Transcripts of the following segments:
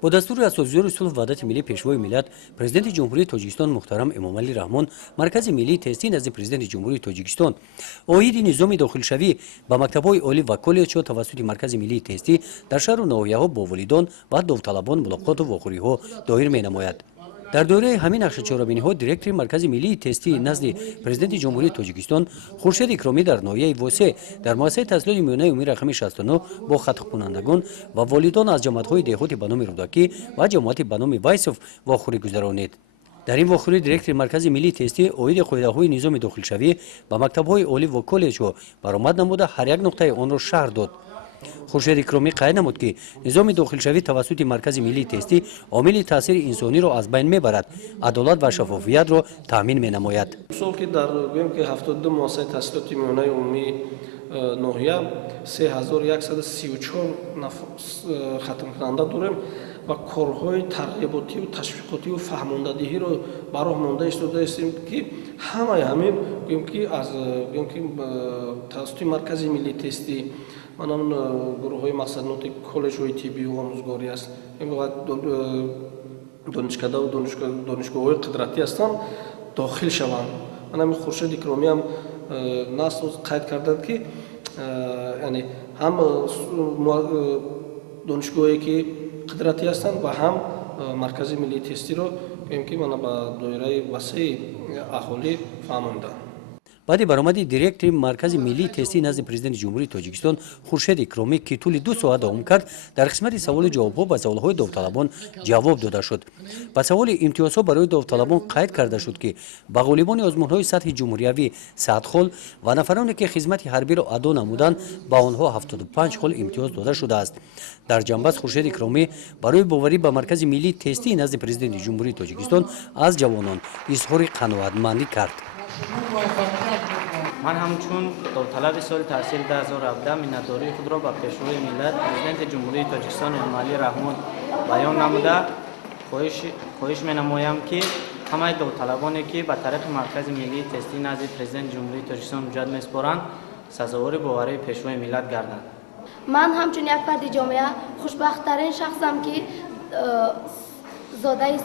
با دستور اساسیار صلح وحدت ملی پیشوای ملت پرزیدنت جمهوری تاجیکستان محترم امامعلی رحمان مرکز ملی تستی نزد پرزیدنت جمهوری تاجیکستان اوید نظام داخلشوی با مکتب‌های عالی و کالج‌ها توسط مرکز ملی تستی در شهر و ناحیه‌ها با والدان و داوطلبان ملاقات و واخوری‌ها دایر می‌نماید. در دوره همین نقش چهارمینی‌ها دیرکتور مرکز ملی تستی نزد پرزیدنت جمهوری تاجیکستان خورشید اکرامی در ناحیه واسه در مؤسسه تحصیلات میانه عمومی رقم 69 با خط خوانندگان و والدان از جماعت‌های دهاتی به نام رودکی و جماعت به نام وایسوف واخوری گذرانید. در این واخوری دیرکتور مرکز ملی تستی اوید قاعده‌های نظام داخلشوی و مکتب‌های عالی و کالج‌ها برآمد نموده هر یک نقطه آن را شهر داد. خورشید اکرامی قید نمود که نظام داخلشوی توسط مرکز ملی تستی عامل تاثیر انسانی را از بین میبرد، عدالت و شفافیت را تامین مینماید. سال که در گویم که 72 مؤسسه تحصیلاتی میانه عمومی ناحیه 3134 ختم کننده داریم و کارهای ترغیباتی و تشویقاتی و فهماندهی را برای مانده ایستاده هستیم که همین گویم که از گویم که توسط مرکز ملی تستی منم گروه‌های مقصدنوت کالج‌های طبی و آموزگاری است. این دانشکده و دانشگاه‌های قدرتی هستند داخل شوند. منم خورشید اکرامی هم نص قید کردند که یعنی هم دانشگاهی که قدرتی هستند و هم مرکز ملی تستی را که من با دایره وسیع اهالی فهماندم. بعد برآمد دیرکتور مرکز ملی تستی نزد پرزیدنت جمهوری تاجیکستان خورشید اکرامی که طول 2 ساعت دوام کرد در قسمت سوال و جواب‌ها به سوال‌های داوطلبان جواب داده شد. با سوال امتیازها برای داوطلبان قید کرده شد که به غالبان آزمون‌های سطح جمهوریوی 100 خال و نفرانی که خدمت حربی را ادا نمودند با آنها 75 خال امتیاز داده شده است. در جنبش خورشید اکرامی برای باوری به مرکز ملی تستی نزد پرزیدنت جمهوری تاجیکستان از جوانان اظهار قناعتمندی کرد. من همچون داوطلب سال تحصیل 2017 منتداری خود را به پیشروی ملت پرزیدنت جمهوری تاجیکستان امامعلی رحمان بیان نموده خواهش می‌نمایم که همه داوطلبانی که به طریق مرکز ملی تستی نزد پرزیدنت جمهوری تاجیکستان حجت می‌سپارند سزاوار باوری پیشروی ملت گردند. من همچون یک فرد جامعه خوشبخت‌ترین شخصم که زاده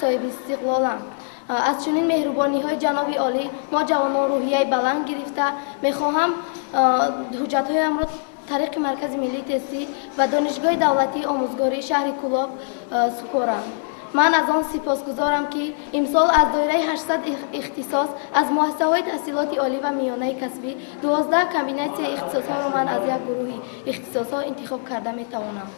صاحب استقلالم. از چنین مهربانی های جناب عالی ما جوانان روحیه بلند گرفته میخواهم حجت هایم را طریق مرکز ملی تستی و دانشگاه دولتی آموزگاری شهر کلاب سپارم. من از آن سپاسگزارم که امسال از دایره 800 اختصاص از مؤسسه های تحصیلات عالی و میانه کسبی 12 کابینت اختصاص ها را من از یک گروه اختصاص ها انتخاب کرده میتوانم.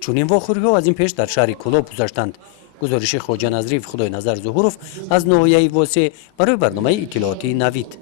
چنین واخوری‌ها از این پیش در شهر کلاب گذشتند. گزارش خواجه نظریف خدای نظر ظهوروف از ناحیه واسه برای برنامه اطلاعاتی نوید.